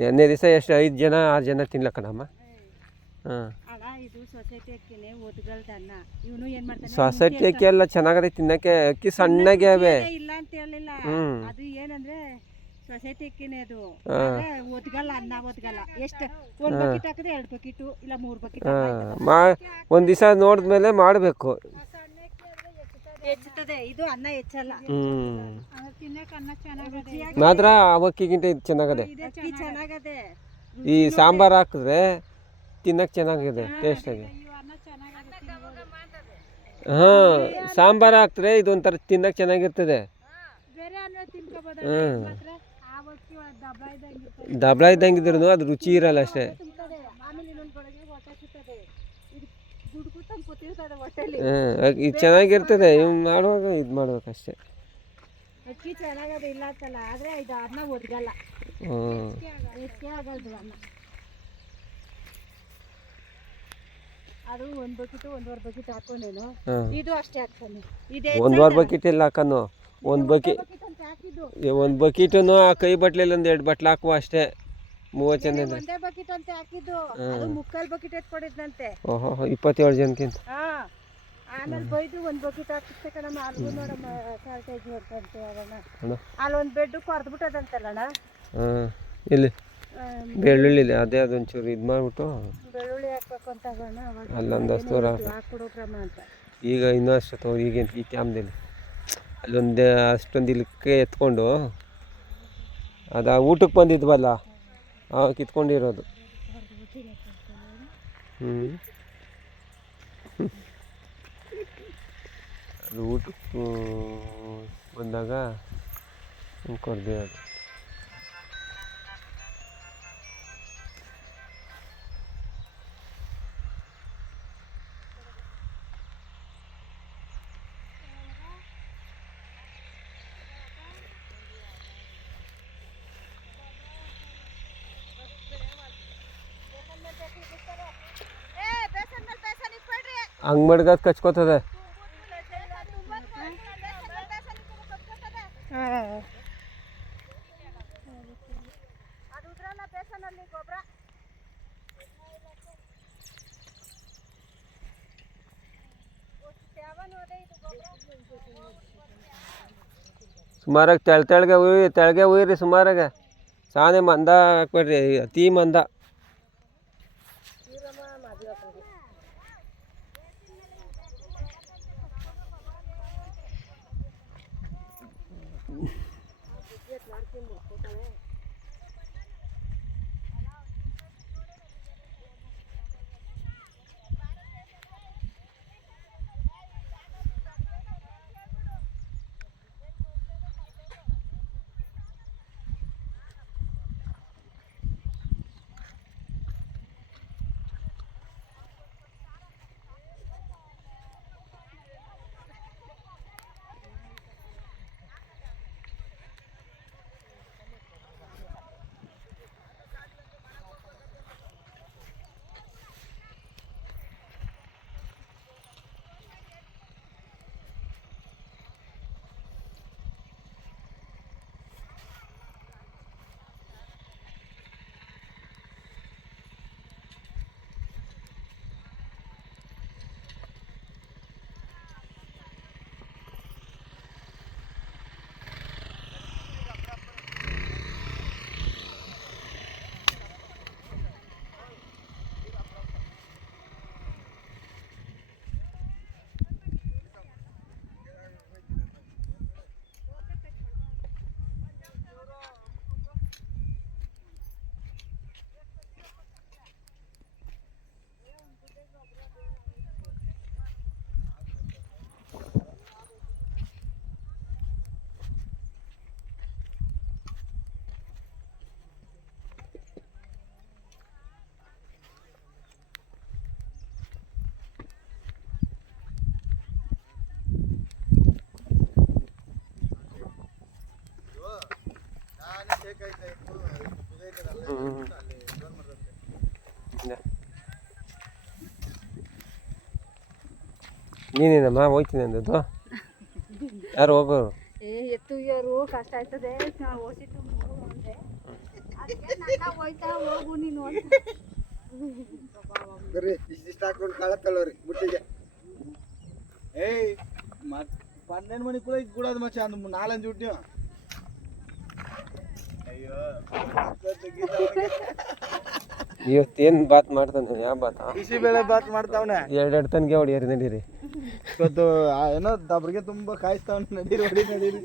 ನೆನ್ನೆ ದಿವಸ ಎಷ್ಟು 5 ಜನ 6 ಜನ ತಿನ್ಲಕ್ಕಣಮ್ಮ. ಹಾಂ, ಸೊಸೈಟಿ ಅಕ್ಕಿ ಎಲ್ಲ ಚೆನ್ನಾಗದೆ ತಿನ್ನಕ್ಕೆ. ಅಕ್ಕಿ ಸಣ್ಣಗೆ ಅವೆ. ಇಲ್ಲ ಅಂತ ಹೇಳಿಲ್ಲ, ಅದು ಏನಂದ್ರೆ ಸೊಸೈಟಿ ಅಕ್ಕಿನೇ ಅದು. ಒದ್ಗಲ್ಲ, ಅನ್ನ ಒದ್ಗಲ್ಲ. ಎಷ್ಟು ಒಂದು ಬಕೆಟ್ ಹಾಕಿದ್ರೆ 2 ಬಕೆಟು ಇಲ್ಲ 3 ಬಕೆಟ್ ಒಂದು ದಿವಸ ನೋಡಿದ್ಮೇಲೆ ಮಾಡಬೇಕು. ಹೆಚ್ಚುತ್ತದೆ, ಇದು ಅನ್ನ ಹೆಚ್ಚಲ್ಲ. ತಿನ್ನಕ್ಕೆ ಅನ್ನ ಚೆನ್ನಾಗದೆ, ಮಾತ್ರ ಅವಕ್ಕಿಗಿಂತ ಇದು ಚೆನ್ನಾಗದೆ. ಅಕ್ಕಿ ಚೆನ್ನಾಗದೆ. ಈ ಸಾಂಬಾರು ಹಾಕಿದ್ರೆ ತಿನ್ನಕ್ಕೆ ಚೆನ್ನಾಗಿದೆ, ಟೇಸ್ಟಾಗಿ. ಹಾಂ, ಸಾಂಬಾರು ಹಾಕಿದ್ರೆ ಇದೊಂಥರ ತಿನ್ನಕ್ಕೆ ಚೆನ್ನಾಗಿರ್ತದೆ. ದಬ್ಳ ಇದ್ದಂಗಿದ್ರು ಅದು ರುಚಿ ಇರಲ್ಲ ಅಷ್ಟೇ. ಇದು ಚೆನ್ನಾಗಿರ್ತದೆ. ಇವ್ ಮಾಡುವಾಗ ಇದು ಮಾಡ್ಬೇಕಷ್ಟೇ. ಅಕ್ಕಿ ಚೆನ್ನಾಗದೆ ಇಲ್ಲ ಅಂತಲ್ಲ, ಆದರೆ ಇದು ಅನ್ನ ಒದ್ಗಲ್ಲ. ಆಗಲ್ದು ಅನ್ನ. ಅದು 1 ಬಕೆಟ್ 1.5 ಬಕೆಟ್ ಹಾಕೊಂಡೇನು, ಇದು ಅಷ್ಟೇ ಹಾಕ್ತಾನೆ. ಇದೇ 1.5 ಬಕೆಟ್ ಎಲ್ಲ ಹಾಕನು. 1 ಬಕೆಟನ್ನು ಆ ಕೈ ಬಟ್ಲಲ್ಲಿ 2 ಬಟ್ಲು ಹಾಕುವ ಅಷ್ಟೇ. 30 ಜನ ಒಂದೇ ಬಕೆಟ್ ಅಂತ ಹಾಕಿದ್ದು, ಅದು 3/4 ಬಕೆಟ್ ಎತ್ಕೊಡಿದ್ನಂತೆ. ಓಹೋ, 27 ಜನಕ್ಕಿಂತ. ಆಮೇಲೆ ಬೈದು 1 ಬಕೆಟ್ ಹಾಕಿಸ್ತೆ ಕಣಮ್ಮ. ಅಲ್ಗೂ ನೋಡಮ್ಮ ಶಾರ್ಟೇಜ್ ಅಂತಂತೆ ಅಣ್ಣ. ಅಲ್ಲಿ ಒಂದು ಬೆಡ್ ಕೊರ್ದ್ಬಿಟ್ಟದಂತಲ್ಲಣ್ಣ. ಹಾಂ, ಇಲ್ಲಿ ಬೆಳ್ಳುಳ್ಳಿ ಅದೇ ಅದೊಂಚೂರು ಇದು ಮಾಡಿಬಿಟ್ಟು ಬೆಳ್ಳುಳ್ಳಿ ಹಾಕ್ಬೇಕು ಅಂತ ಅಲ್ಲೊಂದಷ್ಟು ಹಾಕ್ಬಿಡೋ ಕ್ರಮ ಅಂತ. ಈಗ ಇನ್ನೂ ಅಷ್ಟು ಈಗೇನು ಈ ಕ್ಯಾಮ್ದಲ್ಲಿ ಅಲ್ಲೊಂದು ಅಷ್ಟೊಂದು ಇಲ್ಲಕ್ಕೆ ಎತ್ಕೊಂಡು ಅದು ಊಟಕ್ಕೆ ಬಂದಿದ್ವಲ್ಲ ಕಿತ್ಕೊಂಡಿರೋದು. ಅದು ಊಟಕ್ಕೆ ಬಂದಾಗ ಕೊಡ್ದಿರೋದು. ಹಂಗೆ ಮಡ್ಗದು ಕಚ್ಕೋತದೆ. ಸುಮಾರಾಗಿ ತೆಳಗೆ ಉಯ್ರಿ. ಸುಮಾರಾಗ ಸಾನೆ ಮಂದ ಹಾಕ್ಬೇಡ್ರಿ, ಅತಿ ಮಂದ. ನೀನೇನಮ್ಮ ಹೋಗ್ತೀನಿ ಅಂದದ್ದು? ಯಾರು ಹೋಗೋರು? ಎತ್ತು ಕಷ್ಟ ಆಯ್ತದೆ. ಬಂದೆ ಅದಕ್ಕೆ ನಾನು ಹೋಯ್ತಾ ಹೋಗು ನೀನು ಬರ್ರಿ ಇಷ್ಟಿಷ್ಟ ಹಾಕೊಂಡು ಕಾಳತ್ತಳ್ಳವ್ರಿ ಬುಟ್ಟಿಗೆ ಏಯ್ ಮತ್ 12 ಮಣಿ ಕೂಡ ಕೂಡೋದು ಮಚ್ಚ ಅಂದ್ 4-5 ಹುಟ್ಟಿ ಅಯ್ಯೋ ಇವತ್ತೇನು ಬಾತ್ ಮಾಡ್ತಾನೆ ಯಾವ ಬಾತ ಬಿಸಿ ಬೇಳೆ ಬಾತ್ ಮಾಡ್ತಾವನೆ ಎರಡೆರಡು ತನಗೆ ಹೊಡಿಯರಿ ನಡೀರಿ ಇವತ್ತು ಏನೋ ದಬ್ರಿಗೆ ತುಂಬಾ ಕಾಯಿಸ್ತಾವನೆ ನಡೀರಿ